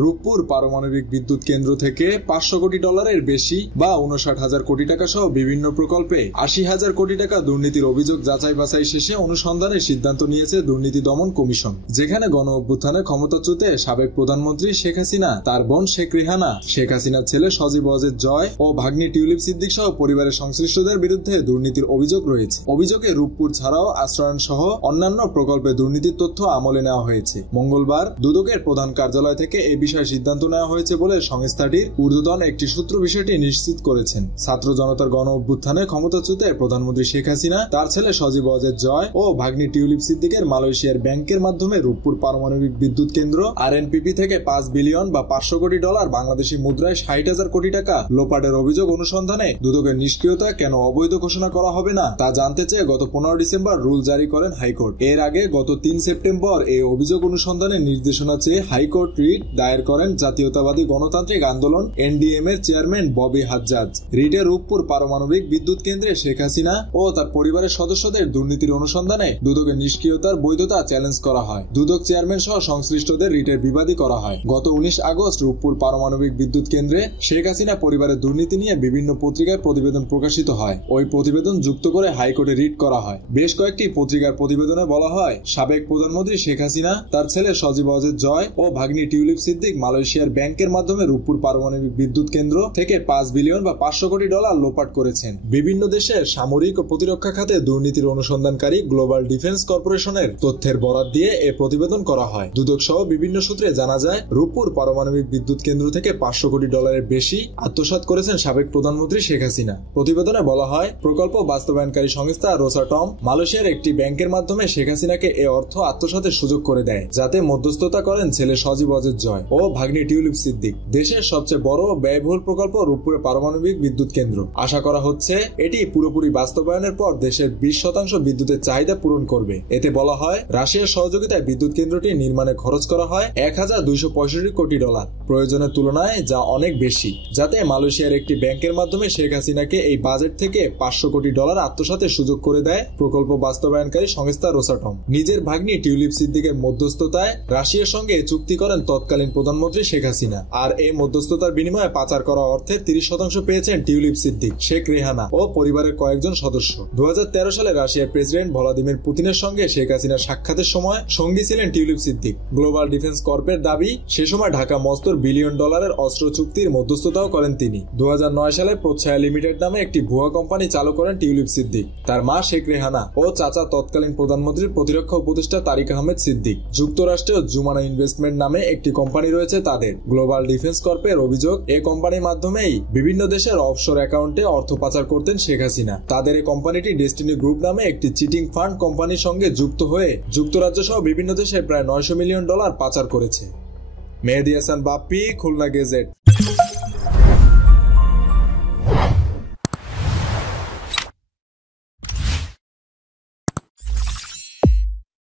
রূপপুর পারমাণবিক বিদ্যুৎ কেন্দ্র থেকে 500 কোটি ডলারের বেশি বা 59,000 কোটি টাকা সহ বিভিন্ন প্রকল্পে 80,000 কোটি টাকা দুর্নীতির অভিযোগ যাচাই বাছাই শেষে অনুসন্ধানের সিদ্ধান্ত নিয়েছে দুর্নীতি দমন কমিশন। যেখানে গণ অভ্যুত্থানে ক্ষমতাচ্যুতে সাবেক প্রধানমন্ত্রী শেখ হাসিনা, তার বোন শেখ রেহানা, শেখ হাসিনার ছেলে সজীব ওয়াজেদ জয় ও ভাগ্নি টিউলিপ সিদ্দিক সহ পরিবারের সংশ্লিষ্টদের বিরুদ্ধে দুর্নীতির অভিযোগ রয়েছে। অভিযোগে রূপপুর ছাড়াও আশ্রয়ণ সহ অন্যান্য প্রকল্পে দুর্নীতির তথ্য আমলে নেওয়া হয়েছে। মঙ্গলবার দুদকের প্রধান কার্যালয় থেকে এই বিষয়ে সিদ্ধান্ত নেওয়া হয়েছে বলে সংস্থাটির ঊর্ধ্বতন একটি সূত্র বিষয়টি নিশ্চিত করেছেন। ছাত্র জনতার গণ অভ্যুত্থানে ক্ষমতাচ্যুতে প্রধানমন্ত্রী শেখ হাসিনা, তার ছেলে সজীব ওয়াজেদ জয় ও ভাগ্নি টিউলিপ সিদ্দিকের মালয়েশিয়ার ব্যাংকের মাধ্যমে রূপপুর পারমাণবিক বিদ্যুৎ কেন্দ্র আরএনপিপি থেকে 5 বিলিয়ন বা 500 কোটি ডলার বাংলাদেশি মুদ্রায় 60,000 কোটি টাকা লোপাটের অভিযোগ অনুসন্ধানে দুদকের নিষ্ক্রিয়তা কেন অবৈধ ঘোষণা করা হবে না তা জানতে চেয়ে গত 15 ডিসেম্বর রুল জারি করেন হাইকোর্ট। এর আগে গত 3 সেপ্টেম্বর এই অভিযোগ অনুসন্ধানের নির্দেশনা চেয়ে হাইকোর্ট রিট দায়ের করেন জাতীয়তাবাদী গণতান্ত্রিক আন্দোলন এনডিএম এর চেয়ারম্যান ববি হাজ্জাজ। রিটে রূপপুর পারমাণবিক বিদ্যুৎ কেন্দ্রে শেখ হাসিনা ও তার পরিবারের সদস্যদের দুর্নীতির অনুসন্ধানে দুদকের নিষ্ক্রিয়তার বৈধতা চ্যালেঞ্জ করা হয়। দুদক চেয়ারম্যান সহ সংশ্লিষ্টদের রিটের বিবাদী করা হয়। গত 19 আগস্ট রূপপুর পারমাণবিক বিদ্যুৎ কেন্দ্রে শেখ হাসিনা পরিবারের দুর্নীতি নিয়ে বিভিন্ন পত্রিকায় প্রতিবেদন প্রকাশিত হয়। ওই প্রতিবেদন যুক্ত করে হাইকোর্টে রিট করা হয়। বেশ কয়েকটি পত্রিকার প্রতিবেদনে বলা হয়, সাবেক প্রধানমন্ত্রী শেখ হাসিনা, তার ছেলে সজীব ওয়াজেদ জয় ও ভাগ্নি টিউলিপ সিদ্দিক মালয়েশিয়ার ব্যাংকের মাধ্যমে রূপপুর পারমাণবিক বিদ্যুৎ কেন্দ্র থেকে 5 বিলিয়ন বা 500 কোটি ডলার লোপাট করেছেন। বিভিন্ন দেশের সামরিক ও প্রতিরক্ষা খাতে দুর্নীতির অনুসন্ধানকারী গ্লোবাল ডিফেন্স কর্পোরেশনের তথ্যের বরাত দিয়ে এ প্রতিবেদন করা হয়। দুদক সহ বিভিন্ন সূত্রে জানা যায়, রূপপুর পারমাণবিক বিদ্যুৎ কেন্দ্র থেকে 500 কোটি ডলারের বেশি আত্মসাৎ করেছেন সাবেক প্রধানমন্ত্রী শেখ হাসিনা। প্রতিবেদনে বলা হয়, প্রকল্প বাস্তবায়নকারী সংস্থা রোসাটম মালয়েশিয়ার একটি ব্যাংকের মাধ্যমে শেখ হাসিনাকে এ অর্থ আত্মসাতের সুযোগ করে দেয়, যাতে মধ্যস্থতা করেন ছেলে সজীব ওয়াজেদ জয় ও ভাগ্নি টিউলিপ সিদ্দিক। দেশের সবচেয়ে বড় ব্যয়বহুল প্রকল্প রূপপুরে পারমাণবিক বিদ্যুৎ কেন্দ্র। আশা করা হচ্ছে এটি পুরোপুরি বাস্তবায়নের পর দেশের 20% বিদ্যুতের চাহিদা পূরণ করবে। এতে বলা হয়, রাশিয়ার সহযোগিতায় বিদ্যুৎ কেন্দ্রটি নির্মাণে খরচ করা হয় 1,265 কোটি ডলার, প্রয়োজনের তুলনায় যা অনেক বেশি, যাতে মালয়েশিয়ার একটি ব্যাংকের মাধ্যমে শেখ হাসিনাকে এই বাজেট থেকে 500 কোটি ডলার আত্মসাতের সুযোগ করে দেয় প্রকল্প বাস্তবায়নকারী সংস্থা রোসাটম। নিজের ভাগ্নি টিউলিপ সিদ্দিকের মধ্যস্থতায় রাশিয়ার সঙ্গে চুক্তি করেন তৎকালীন প্রধানমন্ত্রী শেখ হাসিনা। আর এই মধ্যস্থতার বিনিময়ে পাচার করা অর্থের 30% পেয়েছেন টিউলিপ সিদ্দিক, শেখ রেহানা ও পরিবারের কয়েকজন সদস্য। 2013 সালে রাশিয়ার প্রেসিডেন্ট ভ্লাদিমির পুতিনের সঙ্গে শেখ হাসিনার সাক্ষাতের সময় সঙ্গী ছিলেন টিউলিপ সিদ্দিক। গ্লোবাল ডিফেন্স কর্পের দাবি, সে সময় ঢাকা মস্তর বিলিয়ন ডলারের অস্ত্র চুক্তির মধ্যস্থতাও করেন তিনি। 2009 সালে প্রচ্ছায়া লিমিটেড নামে একটি ভুয়া কোম্পানি চালু করেন টিউলিপ সিদ্দিক, তার মা শেখ রেহানা ও চাচা তৎকালীন প্রধানমন্ত্রীর প্রতিরক্ষা উপদেষ্টা তারিক আহমেদ সিদ্দিক। যুক্তরাষ্ট্রেও জুমানা ইনভেস্টমেন্ট নামে একটি কোম্পানি রয়েছে তাদের। গ্লোবাল ডিফেন্স কর্পের অভিযোগ, এই কোম্পানির মাধ্যমেই বিভিন্ন দেশের অফশোর অ্যাকাউন্টে অর্থ পাচার করতেন শেখ হাসিনা। তাদের এই কোম্পানিটি ডেস্টিনি গ্রুপ নামে একটি চিটিং ফান্ড কোম্পানির সঙ্গে যুক্ত হয়ে যুক্তরাজ্য সহ বিভিন্ন দেশে প্রায় 900 মিলিয়ন ডলার পাচার করেছে। মেহেদী হাসান বাপ্পি, খুলনা গেজেট।